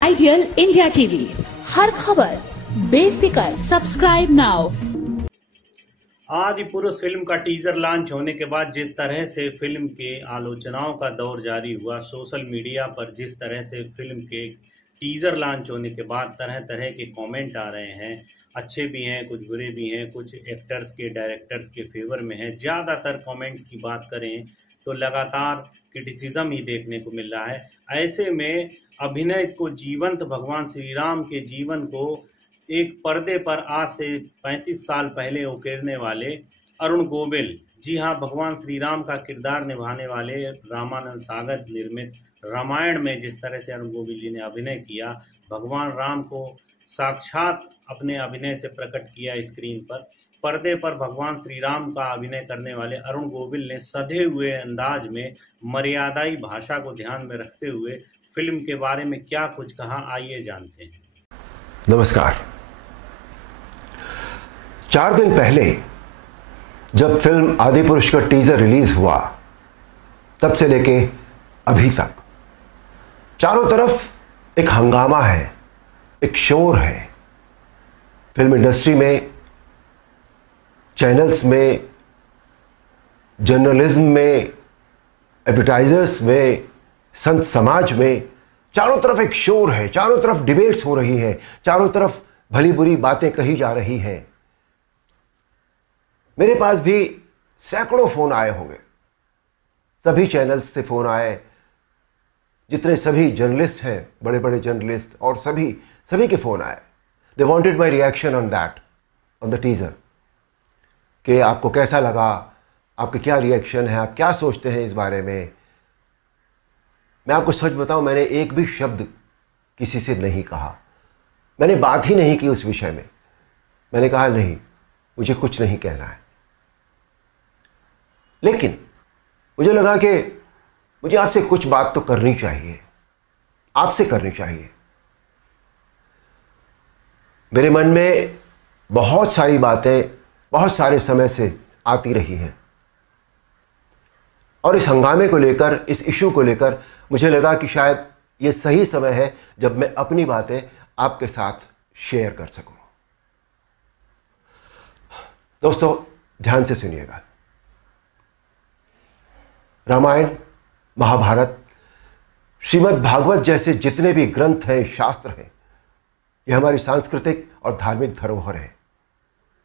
Ideal India TV, हर खबर बेफिक्र। Subscribe now. आदि पुरुष फिल्म का टीजर लॉन्च होने के बाद जिस तरह से फिल्म के आलोचनाओं का दौर जारी हुआ, सोशल मीडिया पर जिस तरह से फिल्म के टीजर लॉन्च होने के बाद तरह तरह के कमेंट आ रहे हैं, अच्छे भी हैं, कुछ बुरे भी हैं, कुछ एक्टर्स के डायरेक्टर्स के फेवर में हैं। ज़्यादातर कमेंट्स की बात करें तो लगातार क्रिटिसिज्म ही देखने को मिल रहा है। ऐसे में अभिनय को जीवंत भगवान श्री राम के जीवन को एक पर्दे पर आज से 35 साल पहले उकेरने वाले अरुण गोविल, जी हाँ, भगवान श्री राम का किरदार निभाने वाले रामानंद सागर निर्मित रामायण में जिस तरह से अरुण गोविल जी ने अभिनय किया, भगवान राम को साक्षात अपने अभिनय से प्रकट किया स्क्रीन पर। पर्दे पर भगवान श्री राम का अभिनय करने वाले अरुण गोविल ने सधे हुए अंदाज में मर्यादाई भाषा को ध्यान में रखते हुए फिल्म के बारे में क्या कुछ कहा, आइए जानते हैं। नमस्कार। 4 दिन पहले जब फिल्म आदि पुरुष का टीजर रिलीज हुआ, तब से लेके अभी तक चारों तरफ एक हंगामा है, एक शोर है। फिल्म इंडस्ट्री में, चैनल्स में, जर्नलिज्म में, एडवर्टाइजर्स में, संत समाज में, चारों तरफ एक शोर है। चारों तरफ डिबेट्स हो रही हैं, चारों तरफ भली बुरी बातें कही जा रही हैं। मेरे पास भी सैकड़ों फोन आए होंगे, सभी चैनल्स से फोन आए, जितने सभी जर्नलिस्ट हैं, बड़े बड़े जर्नलिस्ट, और सभी के फोन आए। They wanted my reaction on that, on the teaser, कि आपको कैसा लगा, आपके क्या रिएक्शन है, आप क्या सोचते हैं इस बारे में। मैं आपको सच बताऊं, मैंने एक भी शब्द किसी से नहीं कहा, मैंने बात ही नहीं की उस विषय में। मैंने कहा नहीं, मुझे कुछ नहीं कहना है। लेकिन मुझे लगा कि मुझे आपसे कुछ बात तो करनी चाहिए, आपसे करनी चाहिए। मेरे मन में बहुत सारी बातें बहुत सारे समय से आती रही हैं, और इस हंगामे को लेकर, इस इशू को लेकर मुझे लगा कि शायद ये सही समय है जब मैं अपनी बातें आपके साथ शेयर कर सकूं। दोस्तों, ध्यान से सुनिएगा। रामायण, महाभारत, श्रीमद् भागवत जैसे जितने भी ग्रंथ हैं, शास्त्र हैं, ये हमारी सांस्कृतिक और धार्मिक धरोहर है।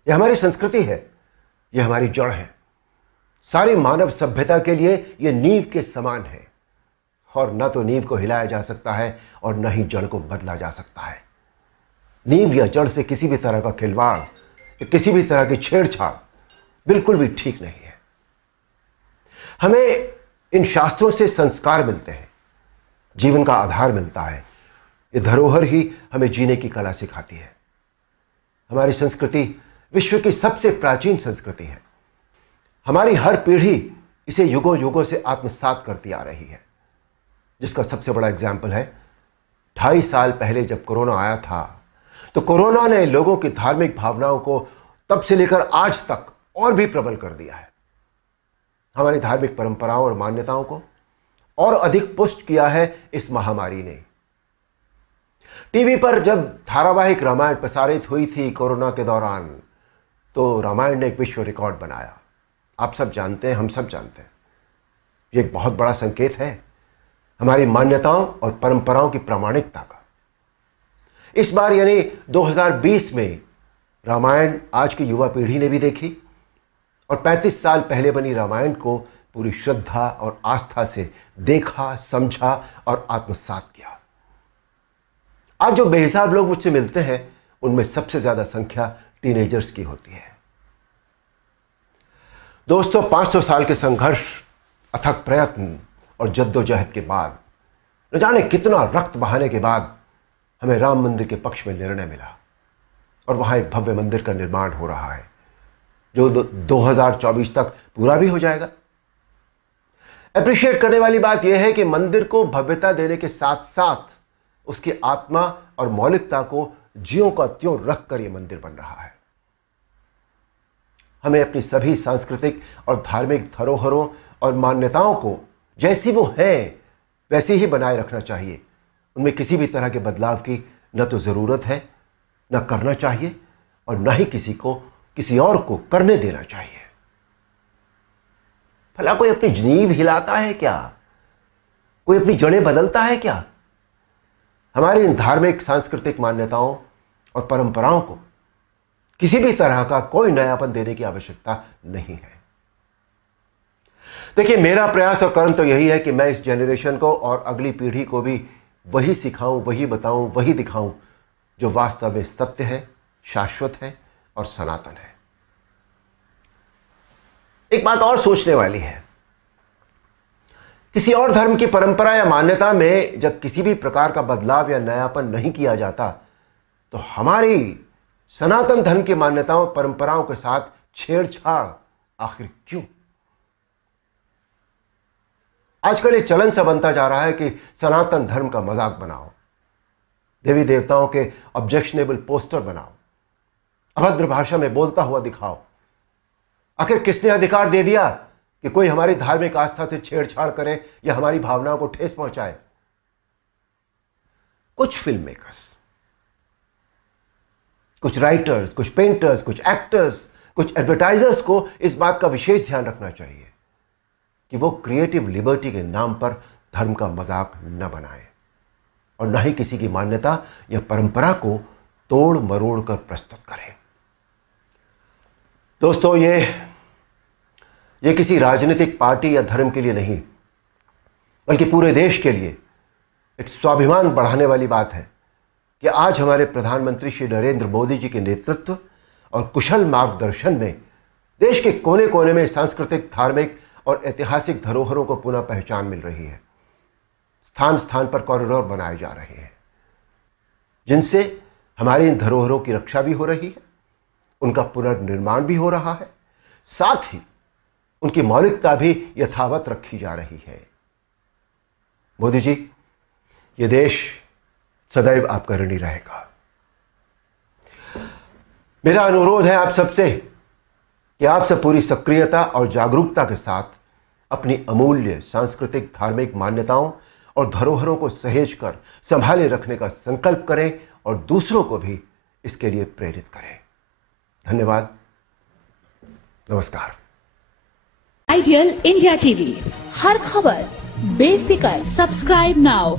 ये हमारी संस्कृति है, ये हमारी जड़ है। सारी मानव सभ्यता के लिए ये नींव के समान है, और न तो नींव को हिलाया जा सकता है और न ही जड़ को बदला जा सकता है। नींव या जड़ से किसी भी तरह का खिलवाड़, किसी भी तरह की छेड़छाड़ बिल्कुल भी ठीक नहीं है। हमें इन शास्त्रों से संस्कार मिलते हैं, जीवन का आधार मिलता है। ये धरोहर ही हमें जीने की कला सिखाती है। हमारी संस्कृति विश्व की सबसे प्राचीन संस्कृति है। हमारी हर पीढ़ी इसे युगों युगों से आत्मसात करती आ रही है, जिसका सबसे बड़ा एग्जाम्पल है 2.5 साल पहले जब कोरोना आया था, तो कोरोना ने लोगों की धार्मिक भावनाओं को तब से लेकर आज तक और भी प्रबल कर दिया है। हमारी धार्मिक परंपराओं और मान्यताओं को और अधिक पुष्ट किया है इस महामारी ने। टीवी पर जब धारावाहिक रामायण प्रसारित हुई थी कोरोना के दौरान, तो रामायण ने एक विश्व रिकॉर्ड बनाया। आप सब जानते हैं, हम सब जानते हैं, ये एक बहुत बड़ा संकेत है हमारी मान्यताओं और परंपराओं की प्रामाणिकता का। इस बार यानी 2020 में रामायण आज की युवा पीढ़ी ने भी देखी, और 35 साल पहले बनी रामायण को पूरी श्रद्धा और आस्था से देखा, समझा और आत्मसात किया। आज जो बेहिसाब लोग मुझसे मिलते हैं, उनमें सबसे ज्यादा संख्या टीनेजर्स की होती है। दोस्तों, 500 साल के संघर्ष, अथक प्रयत्न और जद्दोजहद के बाद, न जाने कितना रक्त बहाने के बाद, हमें राम मंदिर के पक्ष में निर्णय मिला, और वहां एक भव्य मंदिर का निर्माण हो रहा है, जो 2024 तक पूरा भी हो जाएगा। अप्रिशिएट करने वाली बात यह है कि मंदिर को भव्यता देने के साथ साथ उसकी आत्मा और मौलिकता को ज्यों का त्यों रखकर यह मंदिर बन रहा है। हमें अपनी सभी सांस्कृतिक और धार्मिक धरोहरों और मान्यताओं को जैसी वो हैं वैसी ही बनाए रखना चाहिए, उनमें किसी भी तरह के बदलाव की न तो ज़रूरत है, न करना चाहिए और न ही किसी और को करने देना चाहिए। भला कोई अपनी नींव हिलाता है क्या? कोई अपनी जड़ें बदलता है क्या? हमारी इन धार्मिक सांस्कृतिक मान्यताओं और परंपराओं को किसी भी तरह का कोई नयापन देने की आवश्यकता नहीं है। देखिए, मेरा प्रयास और कर्म तो यही है कि मैं इस जनरेशन को और अगली पीढ़ी को भी वही सिखाऊं, वही बताऊं, वही दिखाऊं जो वास्तव में सत्य है, शाश्वत है और सनातन है। एक बात और सोचने वाली है, किसी और धर्म की परंपरा या मान्यता में जब किसी भी प्रकार का बदलाव या नयापन नहीं किया जाता तो हमारी सनातन धर्म की मान्यताओं परंपराओं के साथ छेड़छाड़ आखिर क्यों? आजकल ये चलन सा बनता जा रहा है कि सनातन धर्म का मजाक बनाओ, देवी देवताओं के ऑब्जेक्शनेबल पोस्टर बनाओ, अभद्र भाषा में बोलता हुआ दिखाओ। आखिर किसने अधिकार दे दिया कि कोई हमारी धार्मिक आस्था से छेड़छाड़ करे या हमारी भावनाओं को ठेस पहुंचाए? कुछ फिल्म मेकर्स, कुछ राइटर्स, कुछ पेंटर्स, कुछ एक्टर्स, कुछ एडवर्टाइजर्स को इस बात का विशेष ध्यान रखना चाहिए कि वो क्रिएटिव लिबर्टी के नाम पर धर्म का मजाक न बनाए और न ही किसी की मान्यता या परंपरा को तोड़ मरोड़ कर प्रस्तुत करें। दोस्तों, ये किसी राजनीतिक पार्टी या धर्म के लिए नहीं, बल्कि पूरे देश के लिए एक स्वाभिमान बढ़ाने वाली बात है कि आज हमारे प्रधानमंत्री श्री नरेंद्र मोदी जी के नेतृत्व और कुशल मार्गदर्शन में देश के कोने कोने में सांस्कृतिक, धार्मिक और ऐतिहासिक धरोहरों को पुनः पहचान मिल रही है। स्थान स्थान पर कॉरिडोर बनाए जा रहे हैं जिनसे हमारी इन धरोहरों की रक्षा भी हो रही है, उनका पुनर्निर्माण भी हो रहा है, साथ ही उनकी मौलिकता भी यथावत रखी जा रही है। मोदी जी, ये देश सदैव आपका ऋणी रहेगा। मेरा अनुरोध है आप सबसे कि आप सब पूरी सक्रियता और जागरूकता के साथ अपनी अमूल्य सांस्कृतिक, धार्मिक मान्यताओं और धरोहरों को सहेज कर संभाले रखने का संकल्प करें और दूसरों को भी इसके लिए प्रेरित करें। धन्यवाद। नमस्कार। आइडियल इंडिया टीवी, हर खबर बेफिक्र। Subscribe now.